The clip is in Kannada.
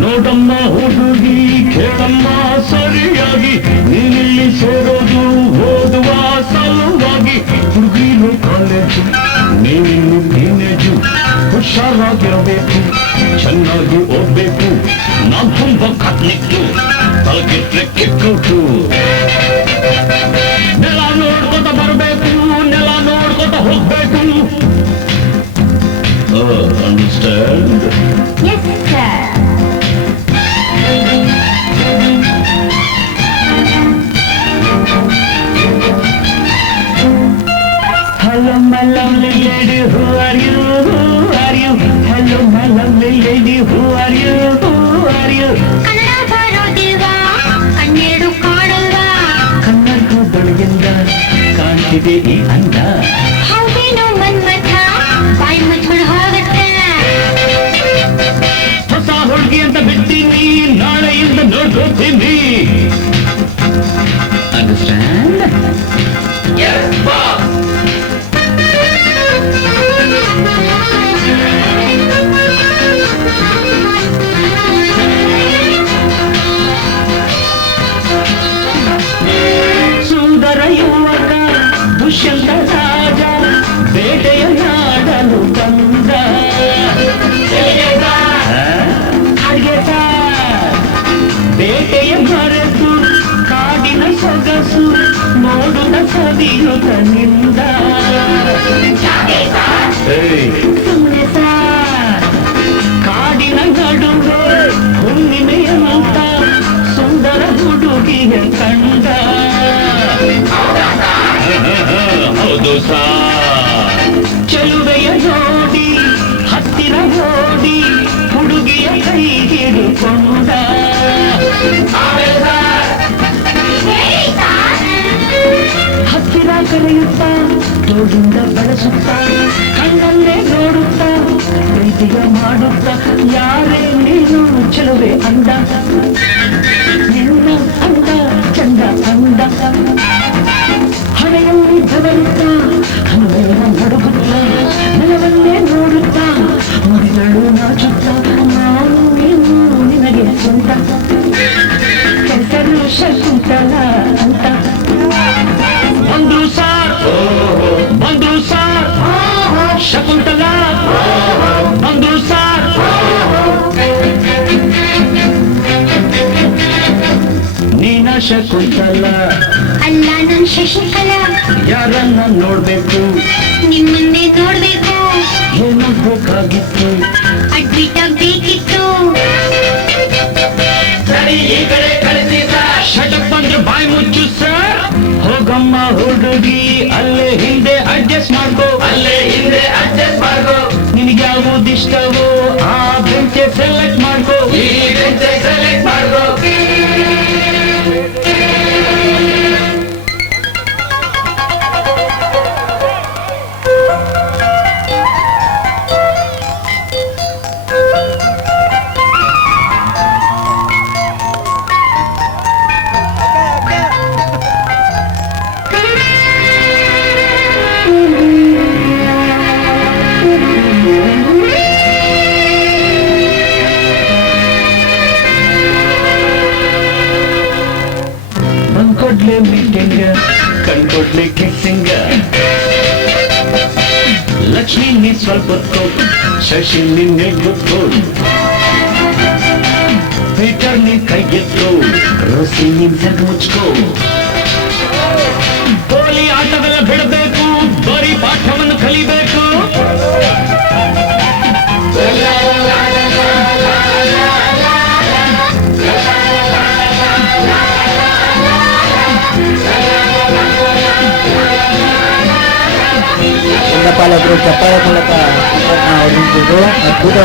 ನೋಡಮ್ಮ ಹುಡುಗಿ ಕೇಳಮ್ಮ ಸರಿಯಾಗಿ, ನೀನಿಲ್ಲಿ ಸೇರೋದು ಓದುವ ಸಲುವಾಗಿ. ಹುಡುಗಿರು ಕಾಲೇಜು, ನೀನಿನ್ನು ಟೀನೇಜು, ಹುಷಾರಾಗಿರಬೇಕು, ಚೆನ್ನಾಗಿ ಓದ್ಬೇಕು. ನಾನ್ ತುಂಬ ಕತ್ಲಿತ್ತು, ತಲಗಿಟ್ರೆ ಕಿಕ್ಕುಟ್ಟು. ನೆಲ ನೋಡ್ಕೊತ ಬರಬೇಕು, ನೆಲ ನೋಡ್ಕೊತ ಹೋಗ್ಬೇಕು. Understand? Yes, sir. Hello, my lovely lady, who are you? Who are you? Hello, my lovely lady, who are you? Who are you? Kannada ಬರೋದಿಲ್ವಾ, ಕಣ್ಣೆರಡು ಕಾಣಲ್ವಾ? ಕನ್ನಡದೊಳಗಿಂದ ಕಾಣ್ತಿದೆ ಈ ಅಂದ. ಹೌದೇನೋ ಮನ್ಮಥ, ಬಾಯಿ ಮುಚ್ಕೊಂಡು ಹೋಗುತ್ತೆ. ಹೊಸ ಹುಡುಗಿ ಅಂತ ಬಿಡ್ತೀನಿ, ನಾಳೆಯಿಂದ ನೋಡ್ಕೋತೀನಿ. ಅಂಡರ್ಸ್ಟ್ಯಾಂಡ್? Yes, boss. ಸುಂದರ ಯುವಕ ದುಷ್ಯಂತ ರಾಜ ಬೇಟೆಯ ನಾಡಲು ಬಂದ. ಬೇಟೆಯ ಮರೆತು ಕಾಡಿನ ಸೊಗಸು ನೋಡುತ್ತ ಸದಿಯುತ್ತ ನಿಂದ. ಸುಮ್ಮನೆ ಕಾಡಿನ ನಡುವೆ ಹುಣ್ಣಿಮೆಯಂತ ಸುಂದರ ಹುಡುಗಿಯ ಕಂಡ. ಹೌದು ಸಾ ಚೆಲುವೆಯ ನೋಡಿ ಹತ್ತಿರ ಓಡಿ ಹುಡುಗಿಯ ಕೈ ಹಿಡಿಕೊಂಡ. ಹತ್ತಿರ ಕರೆಯುತ್ತ ತೋಳಿಂದ ಬಳಸುತ್ತ ಕಣ್ಣಲ್ಲೇ ನೋಡುತ್ತ ಪ್ರೀತಿಯ ಮಾಡುತ್ತ. ಯಾರೇ ನೀನು ಚೆಲುವೆ ಅಂದ, ನಿನ್ನ ಅಂದ ಚಂದ ಅಂದ. ಹಣೆಯಲ್ಲಿ ಧವರುತ್ತ ಹಣವೆಲ್ಲ ನಡುಗುತ್ತ ನೆಲವನ್ನೇ ನೋಡುತ್ತ ಮುಡಿಗಳು ನಾಚುತ್ತ. ನಾನು ನೀನು ನಿನಗೆ ಸ್ವಂತ, ಹೆಸರು ಶಕುಂತಲ ಅಂತ. ಬಂದ್ರು ಸಾರ್, ಬಂದ್ರು ಸಾರ್, ಶಕುಂತಲ ಬಂದ್ರು ಸಾರ್. ನೀನ ಶಕುಂತಲ ಅಲ್ಲ, ನನ್ ಶಶಿಕಲಾ. ಯಾರನ್ನ ನೋಡ್ಬೇಕು, ನಿಮ್ಮನ್ನೇ ನೋಡ್ಬೇಕು. ಏನು ಬೇಕಾಗಿತ್ತು, ಅಡ್ಮಿಟ್ ಆಗ್ಬೇಕಿತ್ತು. ಸರಿ ಈ ಕಡೆ ಕಳಿಸಿ ಸರ್. ಶಟಪ್ ಅಂದ್ರೆ ಬಾಯಿ ಮುಚ್ಚು ಸರ್. ಹೋಗಮ್ಮ ಹುಡುಗಿ ಅಲ್ಲೇ ಹಿಂದೆ ಅಡ್ಜಸ್ಟ್ ಮಾಡ್ಕೋ, ಅಲ್ಲೇ ಹಿಂದೆ ಅಡ್ಜಸ್ಟ್ ಮಾಡ್ಕೋ. ನಿನಗೆ ಯಾವುದಿಷ್ಟವೋ ಆ ಬೆಂಚೆ ಸೆಲೆಕ್ಟ್ ಮಾಡ್ಕೋ, ಈ ಬೆಂಚೆ ಸೆಲೆಕ್ಟ್ ಮಾಡ್ಕೋ. ಕೊಡ್ಲೆ ಮೀಟಿಂಗ್, ಕಣ್ಕೊಡ್ಲೆ ಕಿಸ್ಸಿಂಗ. ಲಕ್ಷ್ಮಿ ನೀ ಸ್ವಲ್ಪ ಹೊತ್ಕೋ, ಶಶಿ ನಿನ್ನೆ ಗೊತ್ತೋ. ಪೀಟರ್ ನೀ ಕೈಗೆತ್ತೋ, ರೋಸಿ ನಿನ್ ಸಗ್ ಮುಚ್ಕೋ. ಗೋಲಿ ಆಟವೆಲ್ಲ ಬಿಡಬೇಕು, ಬರೀ ಪಾಠವನ್ನು ಕಲಿಬೇಕು. ಪಾಲಕರು ಚಪ್ಪಾಳೆ ಮೂಲಕ ಅವ್ರಿಗೆ ಅದ್ಭುತ